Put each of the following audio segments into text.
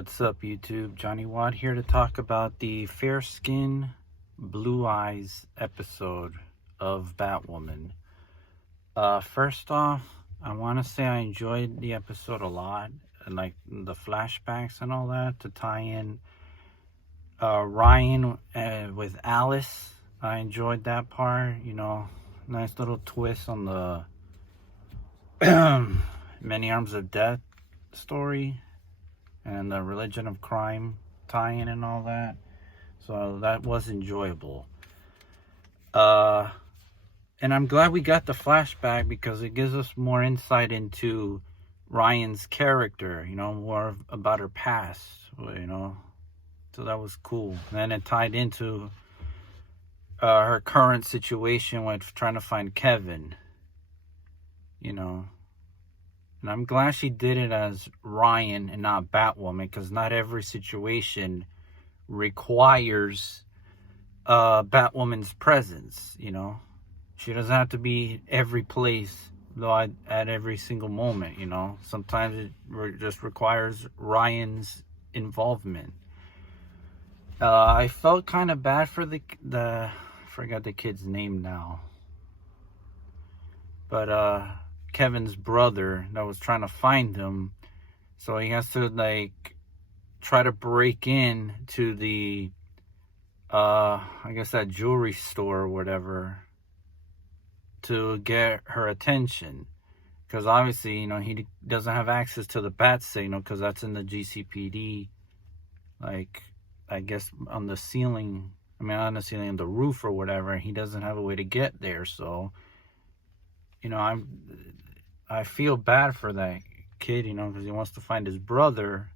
What's up, YouTube? Johnny Watt here to talk about the Fair Skin, Blue Eyes episode of Batwoman. First off, I want to say I enjoyed the episode a lot, and like the flashbacks and all that to tie in Ryan with Alice. I enjoyed that part, nice little twist on the Many Arms of Death story and the Religion of Crime tie-in and all that. So that was enjoyable. And I'm glad we got the flashback because it gives us more insight into Ryan's character, more about her past, So that was cool. And it tied into her current situation with trying to find Kevin, And I'm glad she did it as Ryan and not Batwoman, because not every situation requires Batwoman's presence, She doesn't have to be every place, though, at every single moment, Sometimes it just requires Ryan's involvement. I felt kind of bad for the I forgot the kid's name now. But Kevin's brother that was trying to find him, so he has to try to break in to the I guess that jewelry store or whatever to get her attention, because obviously he doesn't have access to the bat signal because that's in the GCPD, I guess on the ceiling, on the ceiling, on the roof or whatever. He doesn't have a way to get there, so I feel bad for that kid, because he wants to find his brother.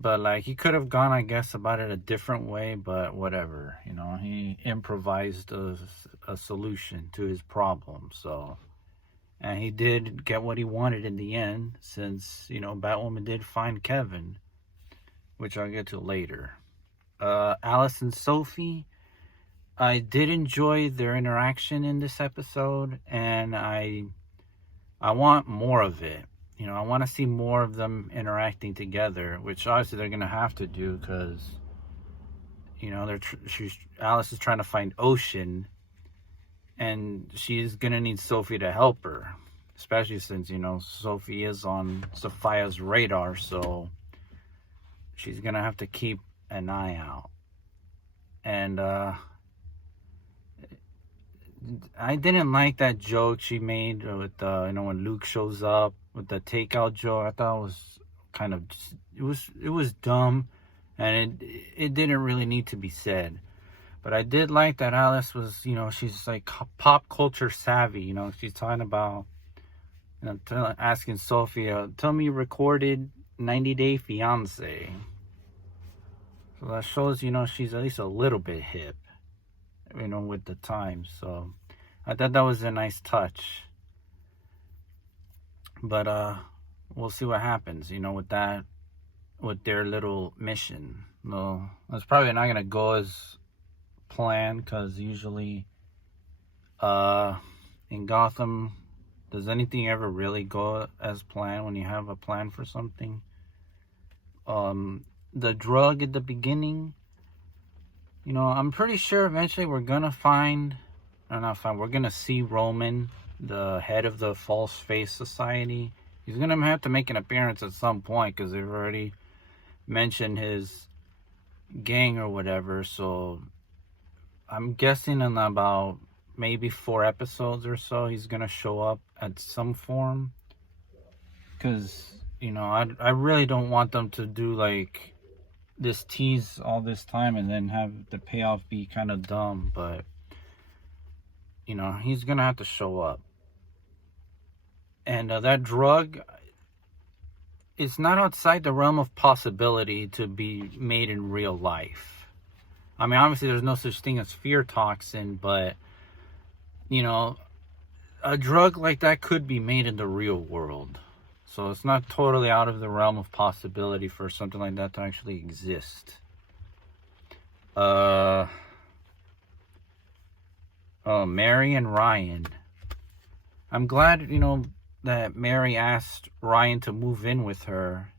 But he could have gone, I guess, about it a different way, but whatever, he improvised a solution to his problem. So, and he did get what he wanted in the end, since, Batwoman did find Kevin, which I'll get to later. Alice and Sophie, I did enjoy their interaction in this episode, and I want more of it. I want to see more of them interacting together, which obviously they're going to have to do because, Alice is trying to find Ocean, and she's going to need Sophie to help her, especially since, Sophie is on Sophia's radar, so she's going to have to keep an eye out. And, I didn't like that joke she made with when Luke shows up with the takeout joke. I thought it was kind of it was dumb, and it didn't really need to be said. But I did like that Alice was, she's pop culture savvy. She's talking about, asking Sophia, tell me you recorded 90 Day Fiance. So that shows, she's at least a little bit hip, with the times. So I thought that was a nice touch. But we'll see what happens, with that, with their little mission. No, it's probably not gonna go as planned, because usually in Gotham, does anything ever really go as planned when you have a plan for something? The drug at the beginning, I'm pretty sure eventually we're gonna we're gonna see Roman, the head of the False Face Society. He's gonna have to make an appearance at some point, because they've already mentioned his gang or whatever. So I'm guessing in about maybe 4 episodes or so, he's gonna show up at some form. Because, I really don't want them to do this tease all this time and then have the payoff be kind of dumb. But he's gonna have to show up. And that drug, it's not outside the realm of possibility to be made in real life. Obviously there's no such thing as fear toxin, but a drug like that could be made in the real world. So it's not totally out of the realm of possibility for something like that to actually exist. Mary and Ryan. I'm glad, that Mary asked Ryan to move in with her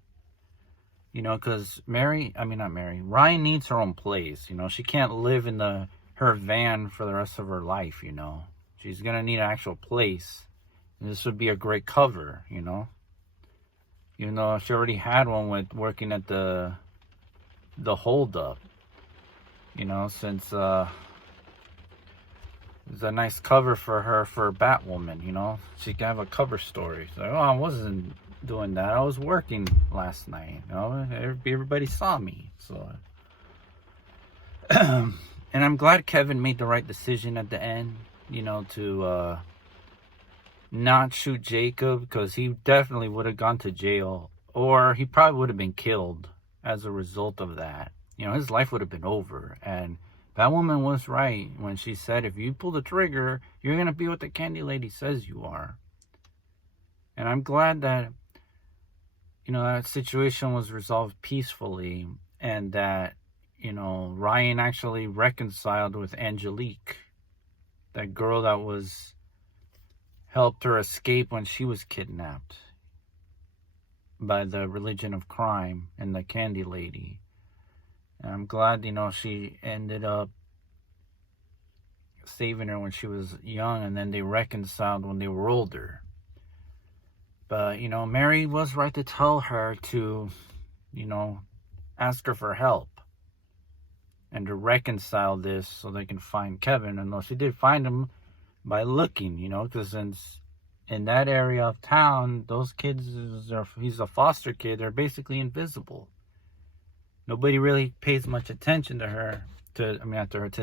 You know, because Ryan needs her own place. You know, she can't live in her van for the rest of her life, you know. She's going to need an actual place. And this would be a great cover, you know. Even though she already had one with working at the holdup, you know, since it's a nice cover for her for Batwoman, you know. She can have a cover story. It's like, oh, I wasn't doing that. I was working last night. You know, everybody saw me. So, and I'm glad Kevin made the right decision at the end. You know, to not shoot Jacob, because he definitely would have gone to jail, or he probably would have been killed as a result of that. You know, his life would have been over. And that woman was right when she said, if you pull the trigger, you're going to be what the candy lady says you are. And I'm glad that, you know, that situation was resolved peacefully, and that, you know, Ryan actually reconciled with Angelique, that girl that was helped her escape when she was kidnapped by the religion of crime and the candy lady. And I'm glad, you know, she ended up saving her when she was young, and then they reconciled when they were older. But, you know, Mary was right to tell her to, you know, ask her for help and to reconcile this so they can find Kevin. And though she did find him by looking, you know, because in that area of town, those kids, he's a foster kid, they're basically invisible. Nobody really pays much attention to her, to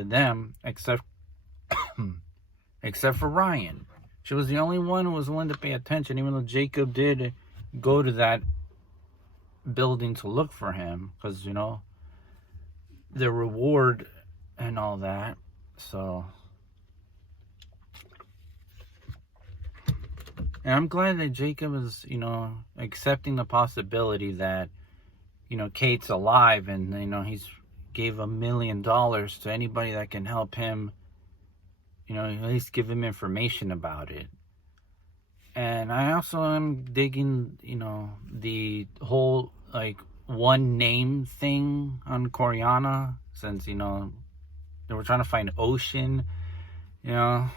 them, except for Ryan. She was the only one who was willing to pay attention, even though Jacob did go to that building to look for him, because, you know, the reward and all that. So, and I'm glad that Jacob is, you know, accepting the possibility that, you know, Kate's alive, and, you know, he's gave $1 million to anybody that can help him, you know, at least give him information about it. And I also am digging, you know, the whole, like, one name thing on Coriana, since, you know, they were trying to find Ocean. You know,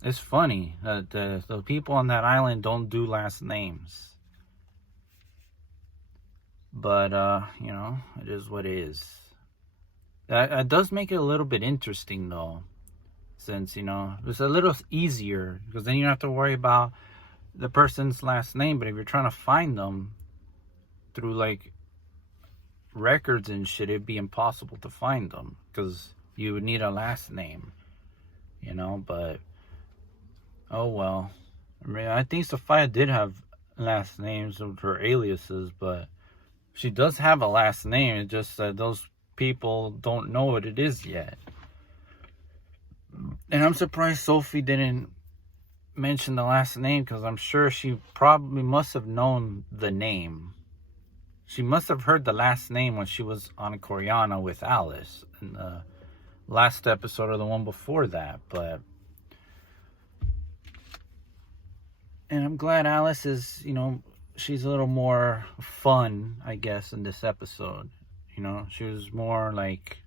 it's funny that the people on that island don't do last names. But, you know, it is what it is. That does make it a little bit interesting, though. Since, you know, it's a little easier, because then you don't have to worry about the person's last name. But if you're trying to find them through, like, records and shit, it'd be impossible to find them, because you would need a last name, you know. But, oh well. I mean, I think Sophia did have last names with her aliases, but she does have a last name. It's just that those people don't know what it is yet. And I'm surprised Sophie didn't mention the last name, because I'm sure she probably must have known the name. She must have heard the last name when she was on Coriana with Alice in the last episode or the one before that. But, and I'm glad Alice is, you know, she's a little more fun, I guess, in this episode. You know, she was more like,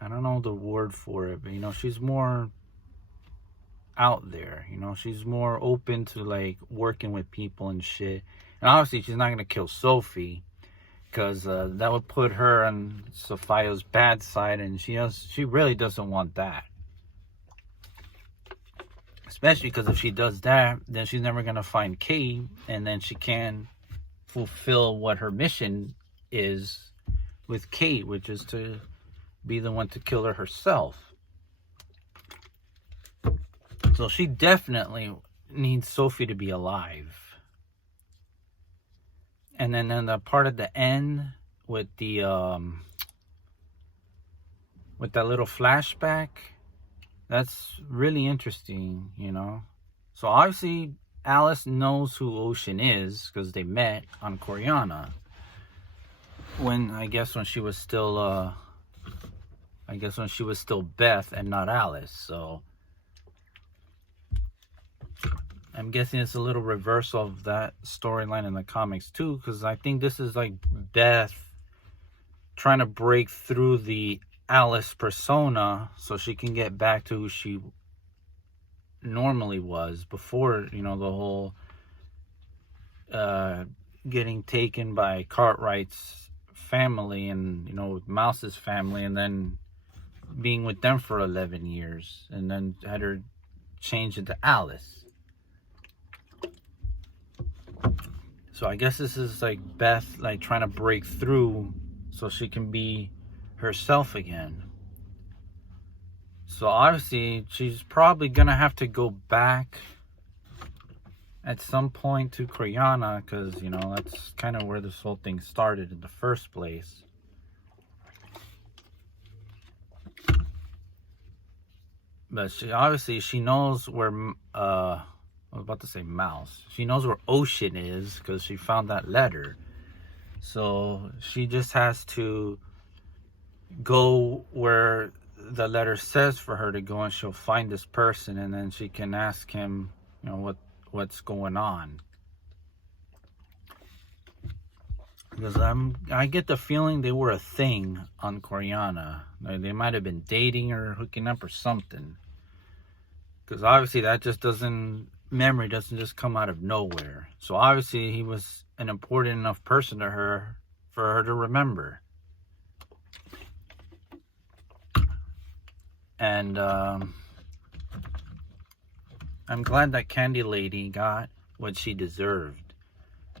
I don't know the word for it, but, you know, she's more out there. You know, she's more open to, like, working with people and shit. And obviously she's not going to kill Sophie, because that would put her on Sophia's bad side, and she really doesn't want that. Especially because if she does that, then she's never going to find Kate, and then she can fulfill what her mission is with Kate, which is to be the one to kill her herself. So she definitely needs Sophie to be alive. And then the part at the end with the with that little flashback, that's really interesting, you know. So obviously Alice knows who Ocean is, because they met on Coriana. When she was still Beth and not Alice. So I'm guessing it's a little reversal of that storyline in the comics too, because I think this is like Beth trying to break through the Alice persona so she can get back to who she normally was before, the whole getting taken by Cartwright's family and, Mouse's family, and then being with them for 11 years, and then had her change into Alice. So I guess this is like Beth like trying to break through so she can be herself again. So obviously she's probably gonna have to go back at some point to Kriana, because that's kind of where this whole thing started in the first place. But she knows where I was about to say Mouse. She knows where Ocean is because she found that letter. So she just has to go where the letter says for her to go, and she'll find this person, and then she can ask him, what's going on. Because I get the feeling they were a thing on Coriana. They might have been dating or hooking up or something. Because obviously that just memory doesn't just come out of nowhere. So obviously he was an important enough person to her for her to remember. And I'm glad that Candy Lady got what she deserved.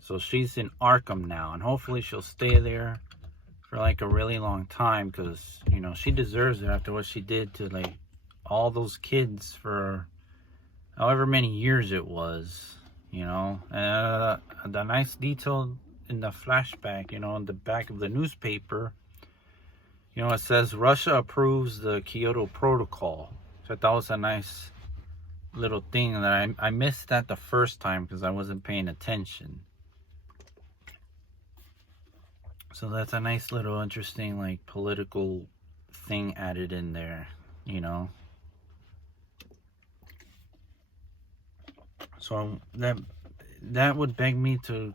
So she's in Arkham now, and hopefully she'll stay there for like a really long time, because she deserves it after what she did to like all those kids for however many years it was. The nice detail in the flashback, in the back of the newspaper, it says Russia approves the Kyoto Protocol. So I thought it was a nice little thing that I missed that the first time because I wasn't paying attention. So that's a nice little interesting like political thing added in there, So that would beg me to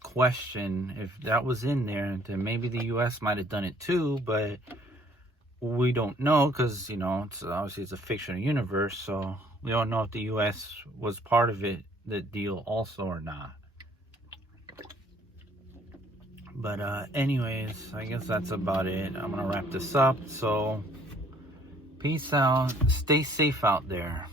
question if that was in there, then maybe the US might have done it too, but we don't know because, it's obviously it's a fictional universe, so we don't know if the US was part of it, the deal also, or not. But anyways, I guess that's about it. I'm gonna wrap this up. So peace out. Stay safe out there.